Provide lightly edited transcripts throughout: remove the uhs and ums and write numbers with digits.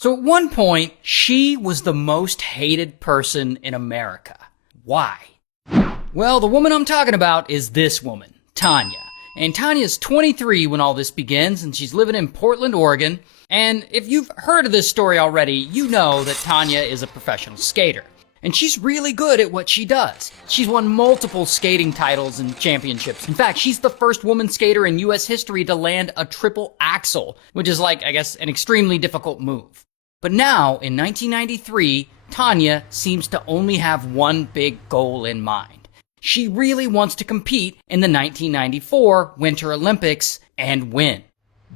So at one point, she was the most hated person in America. Why? Well, the woman I'm talking about is this woman, Tonya. And Tonya's 23 when all this begins, and she's living in Portland, Oregon. And if you've heard of this story already, you know that Tonya is a professional skater. And she's really good at what she does. She's won multiple skating titles and championships. In fact, she's the first woman skater in US history to land a triple axel, which is like, I guess, an extremely difficult move. But now, in 1993, Tonya seems to only have one big goal in mind. She really wants to compete in the 1994 Winter Olympics and win.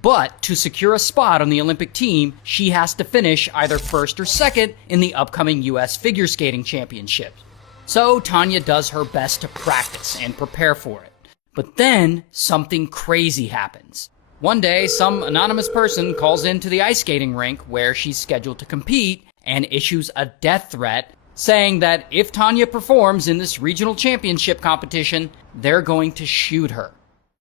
But to secure a spot on the Olympic team, she has to finish either first or second in the upcoming US Figure Skating Championships. So Tonya does her best to practice and prepare for it. But then something crazy happens. One day, some anonymous person calls into the ice skating rink where she's scheduled to compete and issues a death threat, saying that if Tonya performs in this regional championship competition, they're going to shoot her.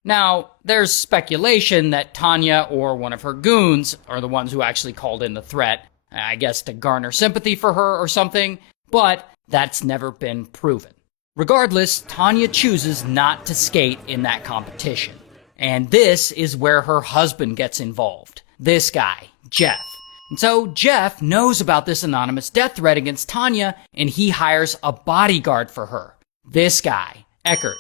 Now, there's speculation that Tonya or one of her goons are the ones who actually called in the threat, I guess to garner sympathy for her or something, but that's never been proven. Regardless, Tonya chooses not to skate in that competition. And this is where her husband gets involved. This guy, Jeff. And so Jeff knows about this anonymous death threat against Tonya, and he hires a bodyguard for her. This guy, Eckert.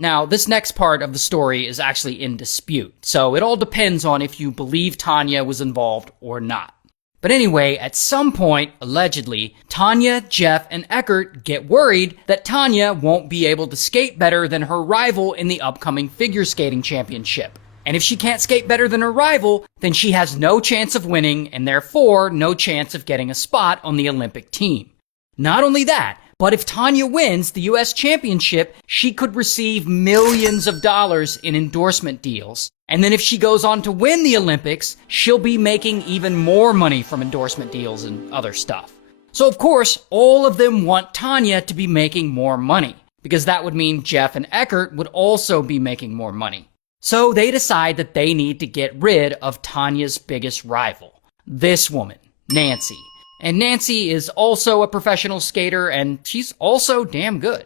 Now, this next part of the story is actually in dispute, so it all depends on if you believe Tonya was involved or not. But anyway, at some point, allegedly, Tonya, Jeff, and Eckert get worried that Tonya won't be able to skate better than her rival in the upcoming figure skating championship. And if she can't skate better than her rival, then she has no chance of winning and therefore no chance of getting a spot on the Olympic team. Not only that, but if Tonya wins the US championship, she could receive millions of dollars in endorsement deals. And then if she goes on to win the Olympics, she'll be making even more money from endorsement deals and other stuff. So of course, all of them want Tonya to be making more money, because that would mean Jeff and Eckert would also be making more money. So they decide that they need to get rid of Tonya's biggest rival, this woman, Nancy. And Nancy is also a professional skater, and she's also damn good.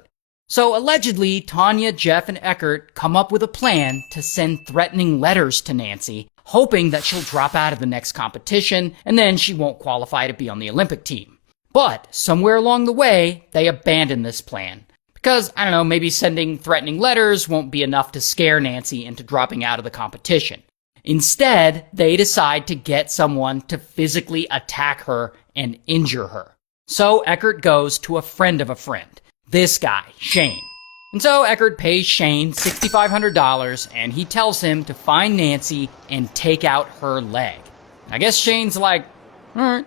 So allegedly, Tonya, Jeff, and Eckert come up with a plan to send threatening letters to Nancy, hoping that she'll drop out of the next competition, and then she won't qualify to be on the Olympic team. But somewhere along the way, they abandon this plan. Because, I don't know, maybe sending threatening letters won't be enough to scare Nancy into dropping out of the competition. Instead, they decide to get someone to physically attack her and injure her. So Eckert goes to a friend of a friend, this guy, Shane. And so Eckert pays Shane $6,500 and he tells him to find Nancy and take out her leg. I guess Shane's like, alright.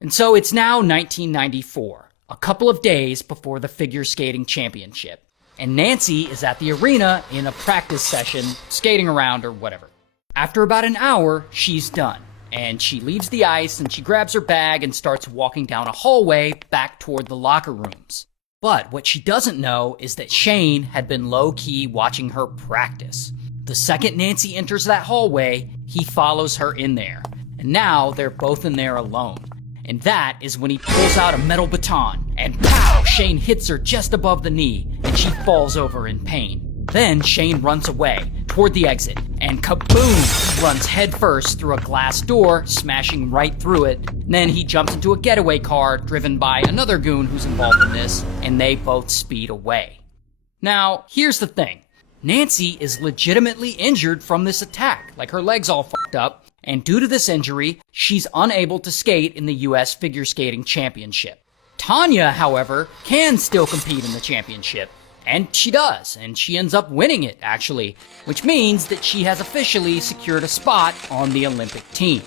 And so it's now 1994, a couple of days before the figure skating championship. And Nancy is at the arena in a practice session, skating around or whatever. After about an hour, she's done. And she leaves the ice and she grabs her bag and starts walking down a hallway back toward the locker rooms. But what she doesn't know is that Shane had been low-key watching her practice. The second Nancy enters that hallway, he follows her in there. And now they're both in there alone. And that is when he pulls out a metal baton, and pow! Shane hits her just above the knee, and she falls over in pain. Then Shane runs away, toward the exit, and kaboom! He runs headfirst through a glass door, smashing right through it. Then he jumps into a getaway car, driven by another goon who's involved in this, and they both speed away. Now, here's the thing. Nancy is legitimately injured from this attack, like her leg's all fucked up, and due to this injury, she's unable to skate in the US Figure Skating Championship. Tonya, however, can still compete in the championship, and she does, and she ends up winning it, actually, which means that she has officially secured a spot on the Olympic team.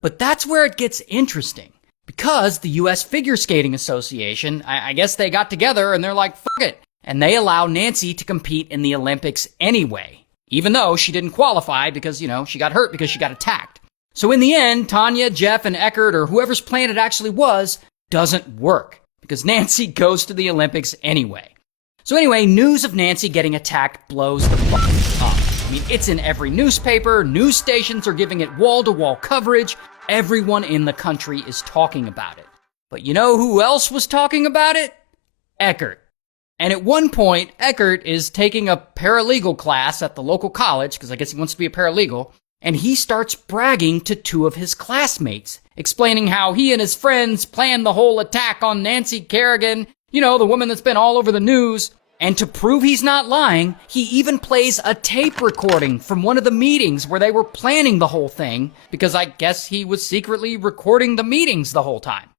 But that's where it gets interesting, because the US Figure Skating Association, I guess they got together and they're like, fuck it, and they allow Nancy to compete in the Olympics anyway. Even though she didn't qualify because, she got hurt because she got attacked. So in the end, Tonya, Jeff, and Eckert, or whoever's plan it actually was, doesn't work. Because Nancy goes to the Olympics anyway. So anyway, news of Nancy getting attacked blows the fuck up. I mean, it's in every newspaper, news stations are giving it wall-to-wall coverage, Everyone in the country is talking about it. But you know who else was talking about it? Eckert. And at one point, Eckert is taking a paralegal class at the local college, because I guess he wants to be a paralegal, and he starts bragging to two of his classmates, explaining how he and his friends planned the whole attack on Nancy Kerrigan, you know, the woman that's been all over the news. And to prove he's not lying, he even plays a tape recording from one of the meetings where they were planning the whole thing, because I guess he was secretly recording the meetings the whole time.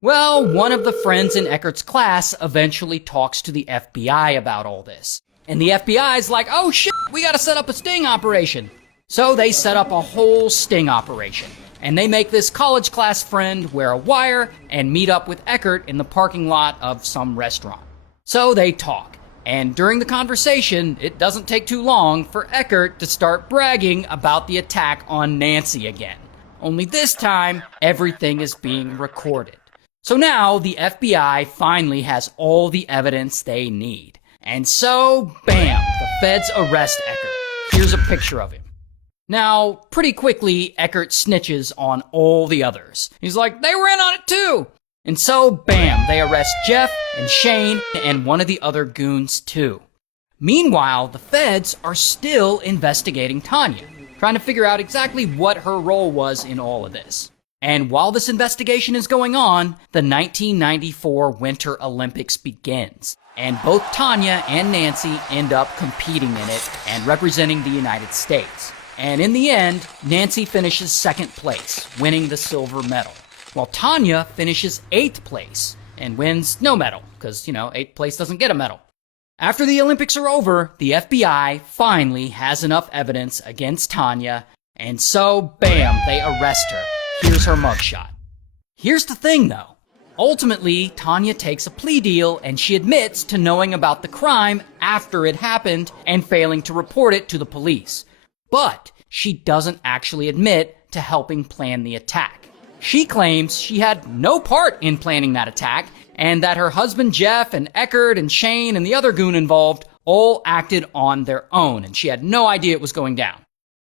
Well, one of the friends in Eckert's class eventually talks to the FBI about all this. And the FBI's like, oh shit, we gotta set up a sting operation. So they set up a whole sting operation. And they make this college class friend wear a wire and meet up with Eckert in the parking lot of some restaurant. So they talk. And during the conversation, it doesn't take too long for Eckert to start bragging about the attack on Nancy again. Only this time, everything is being recorded. So now, the FBI finally has all the evidence they need. And so, bam, the feds arrest Eckert. Here's a picture of him. Now, pretty quickly, Eckert snitches on all the others. He's like, they were in on it too! And so, bam, they arrest Jeff and Shane and one of the other goons too. Meanwhile, the feds are still investigating Tanya, trying to figure out exactly what her role was in all of this. And while this investigation is going on, the 1994 Winter Olympics begins. And both Tanya and Nancy end up competing in it and representing the United States. And in the end, Nancy finishes second place, winning the silver medal, while Tanya finishes 8th place and wins no medal, because, 8th place doesn't get a medal. After the Olympics are over, the FBI finally has enough evidence against Tanya, and so, bam, they arrest her. Here's her mugshot. Here's the thing, though. Ultimately, Tanya takes a plea deal, and she admits to knowing about the crime after it happened and failing to report it to the police. But she doesn't actually admit to helping plan the attack. She claims she had no part in planning that attack, and that her husband Jeff and Eckert and Shane and the other goon involved all acted on their own, and she had no idea it was going down.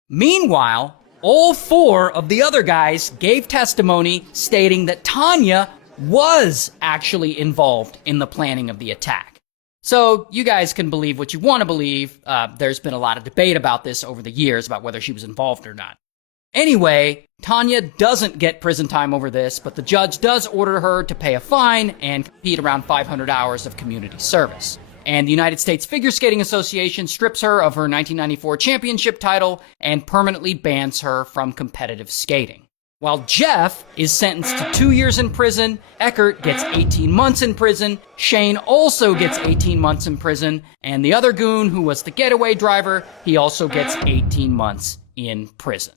Meanwhile, all 4 of the other guys gave testimony stating that Tanya was actually involved in the planning of the attack. So you guys can believe what you want to believe. There's been a lot of debate about this over the years about whether she was involved or not. Anyway, Tanya doesn't get prison time over this, but the judge does order her to pay a fine and complete around 500 hours of community service. And the United States Figure Skating Association strips her of her 1994 championship title and permanently bans her from competitive skating. While Jeff is sentenced to 2 years in prison, Eckert gets 18 months in prison, Shane also gets 18 months in prison, and the other goon, who was the getaway driver, he also gets 18 months in prison.